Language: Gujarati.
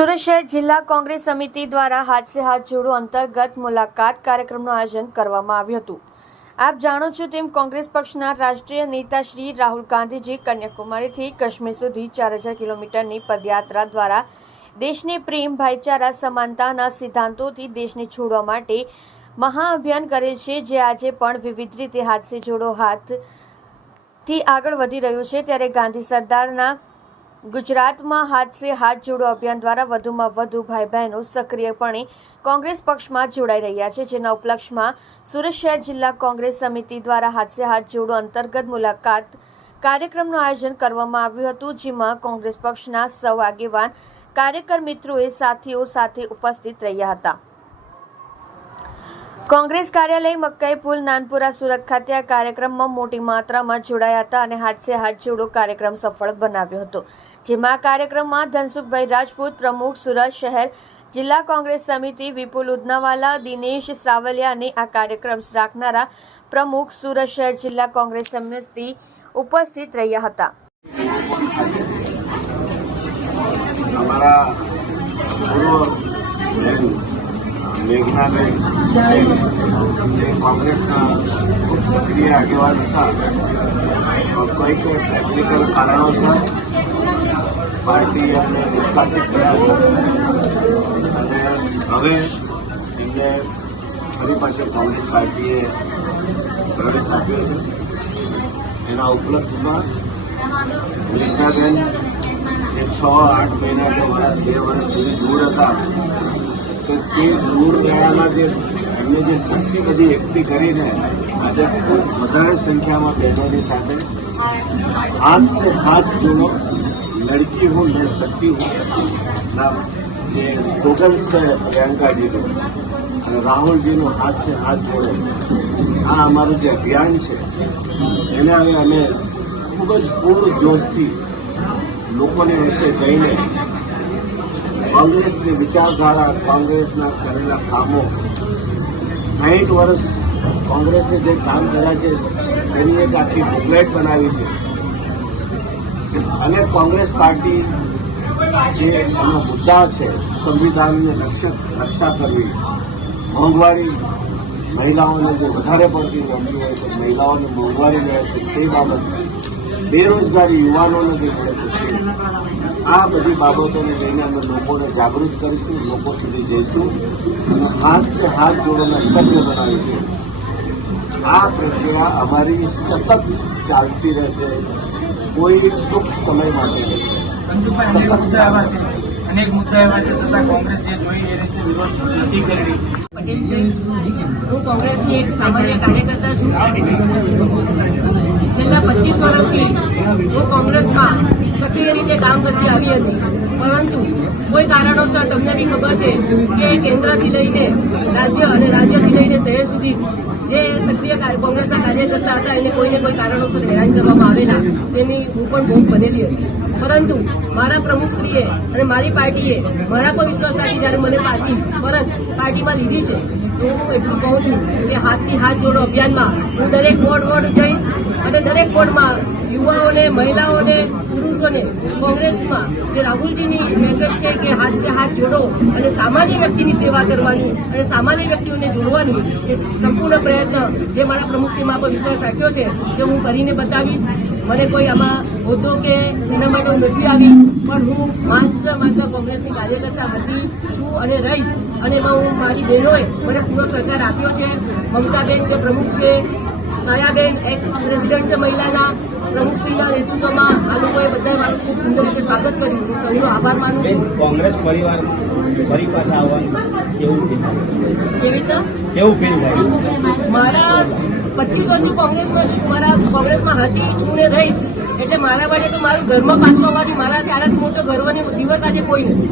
સુરત શહેર જિલ્લા કોંગ્રેસ સમિતિ દ્વારા હાથ સે હાથ જોડો અંતર્ગત મુલાકાત કાર્યક્રમનું આયોજન કરવામાં આવ્યું હતું. આપ જાણો છો તેમ કોંગ્રેસ પક્ષના રાષ્ટ્રીય નેતા શ્રી રાહુલ ગાંધીજી કન્યાકુમારીથી કાશ્મીર સુધી ચાર હજાર કિલોમીટરની પદયાત્રા દ્વારા દેશને પ્રેમ, ભાઈચારા, સમાનતાના સિદ્ધાંતોથી દેશને છોડવા માટે મહાઅભિયાન કરે છે. જે આજે પણ વિવિધ રીતે હાથ સે જોડો હાથથી આગળ વધી રહ્યું છે. ત્યારે ગાંધી સરદારના ગુજરાતમાં હાથ સે હાથ જોડો અભિયાન દ્વારા વધુમાં વધુ ભાઈ બહેનો સક્રિયપણે કોંગ્રેસ પક્ષમાં જોડાઈ રહ્યા છે. જેના ઉપલક્ષમાં સુરત શહેર જિલ્લા કોંગ્રેસ સમિતિ દ્વારા હાથ સે હાથ જોડો અંતર્ગત મુલાકાત કાર્યક્રમનું આયોજન કરવામાં આવ્યું હતું, જેમાં કોંગ્રેસ પક્ષના સૌ આગેવાન કાર્યકર મિત્રોએ સાથીઓ સાથે ઉપસ્થિત રહ્યા હતા. કોંગ્રેસ કાર્યાલય મક્કાઈ પુલ નાનપુરા સુરત ખાતે આ કાર્યક્રમમાં મોટી માત્રામાં જોડાયા હતા અને હાથસે હાથ જોડો કાર્યક્રમ સફળ બનાવ્યો હતો. જેમાં કાર્યક્રમમાં ધનસુખભાઈ રાજપૂત પ્રમુખ સુરત શહેર જિલ્લા કોંગ્રેસ સમિતિ વિપુલ ઉદનાવાલા, દિનેશ સાવલિયા અને આ કાર્યક્રમ રાખનારા પ્રમુખ સુરત શહેર જિલ્લા કોંગ્રેસ સમિતિ ઉપસ્થિત રહ્યા હતા. અમારા મેઘનાબેન જે કોંગ્રેસના ખૂબ સક્રિય આગેવાન હતા. કોઈક ટેકનિકલ કારણોસર પાર્ટી એમને નિષ્કાસિત કર્યા અને હવે એમને ફરી પાછી કોંગ્રેસ પાર્ટીએ પ્રવેશ આપ્યો છે. એના ઉપલક્ષમાં મેઘનાબેન છ, આઠ મહિના કે વર્ષ, બે વર્ષ સુધી દૂર હતા. તો તે દૂર ગયામાં જે એમને જે શક્તિ બધી એકઠી કરીને આજે ખૂબ વધારે સંખ્યામાં બહેનોની સાથે હાથ સે હાથ જોડો, લડકી હું લડ શકતી હું ના જે સ્લોગન છે પ્રિયંકાજીનું અને રાહુલજીનું હાથ સે હાથ જોડો. આ અમારું જે અભિયાન છે, એને હવે અમે ખૂબ જ પૂર્ણ જોશથી લોકોની વચ્ચે જઈને કોંગ્રેસની વિચારધારા, કોંગ્રેસના કરેલા કામો. સાહીઠ વર્ષ કોંગ્રેસે જે કામ કર્યા છે તેની એક આખી બુકલેટ બનાવી છે. અને કોંગ્રેસ પાર્ટી જે એનો મુદ્દા છે, સંવિધાનની રક્ષક રક્ષા કરવી. મોંઘવારી મહિલાઓને જે વધારે પડતી મળતી હોય તો મહિલાઓને મોંઘવારી મળે છે, તે બાબત. બેરોજગારી યુવાનોને જે મળે છે આ બધી બાબતોને લઈને અમે લોકોને જાગૃત કરીશું લોકો સુધી જઈશું અને હાથ સે હાથ જોડોના શબ્દ બનાવીશું. આ પ્રક્રિયા અમારી સતત ચાલતી રહેશે. કોઈ ટૂંક સમય માટે નહીં. અનેક મુદ્દા એવા છે. અનેક મુદ્દા એવા છે છતાં કોંગ્રેસ જે જોઈ એ રીતે વિરોધ નથી કરી રહી. પટેલ છે. હું કોંગ્રેસની એક સામાન્ય કાર્યકર્તા છું. છેલ્લા પચીસ વર્ષથી હું કોંગ્રેસમાં સક્રિય રીતે કામ કરતી આવી હતી. પરંતુ કોઈ કારણોસર તમને બી ખબર છે કે કેન્દ્રથી લઈને રાજ્ય અને રાજ્યથી લઈને શહેર સુધી જે સક્રિય કોંગ્રેસના કાર્યકર્તા હતા, એને કોઈને કોઈ કારણોસર હેરાન કરવામાં આવેલા, તેની હું પણ ભોગ બનેલી હતી. પરંતુ મારા પ્રમુખશ્રીએ અને મારી પાર્ટીએ મારા પર વિશ્વાસ રાખી જ્યારે મને પાછી પરત પાર્ટીમાં લીધી છે, તો હું એટલું કહું છું કે હાથથી હાથ જોડો અભિયાનમાં હું દરેક વોર્ડ વોર્ડ જઈશ અને દરેક વોર્ડમાં યુવાઓને, મહિલાઓને પુરુષોને કોંગ્રેસમાં જે રાહુલજીની મેસેજ છે કે હાથ સે હાથ જોડો અને સામાન્ય વ્યક્તિની સેવા કરવાની અને સામાન્ય વ્યક્તિઓને જોડવાની એ સંપૂર્ણ પ્રયત્ન જે મારા પ્રમુખશ્રીમાં પર વિશ્વાસ રાખ્યો છે કે હું કરીને બતાવીશ. મને કોઈ આમાં હોદ્દો કે એના માટે નથી આવી, પણ હું માત્ર માત્ર કોંગ્રેસની કાર્યકર્તા હતી, છું અને રહીશ. અને એમાં હું મારી બહેનોએ મને પૂરો સહકાર આપ્યો છે. મમતાબેન જે પ્રમુખ છે, માયાબેન એક્સ પ્રેસિડેન્ટ છે મહિલાના પ્રમુખશ્રીના નેતૃત્વમાં આ લોકોએ બધાએ મારું ખૂબ સુંદર રીતે સ્વાગત કર્યું. હું સૌનો આભાર માનું છું. કોંગ્રેસ પરિવાર ફરી પાછા આવવાનું કેવું ફીલ કેવી રીતે? કેવું ફીલ થાય? મારા પચીસ વર્ષથી કોંગ્રેસમાં છું. મારા કોંગ્રેસમાં હતી છું ને રહીશ એટલે મારા માટે તો મારું ઘરમાં પાછું આવવાથી મારા ત્યારથી મોટો ગર્વનો દિવસ આજે કોઈ નથી.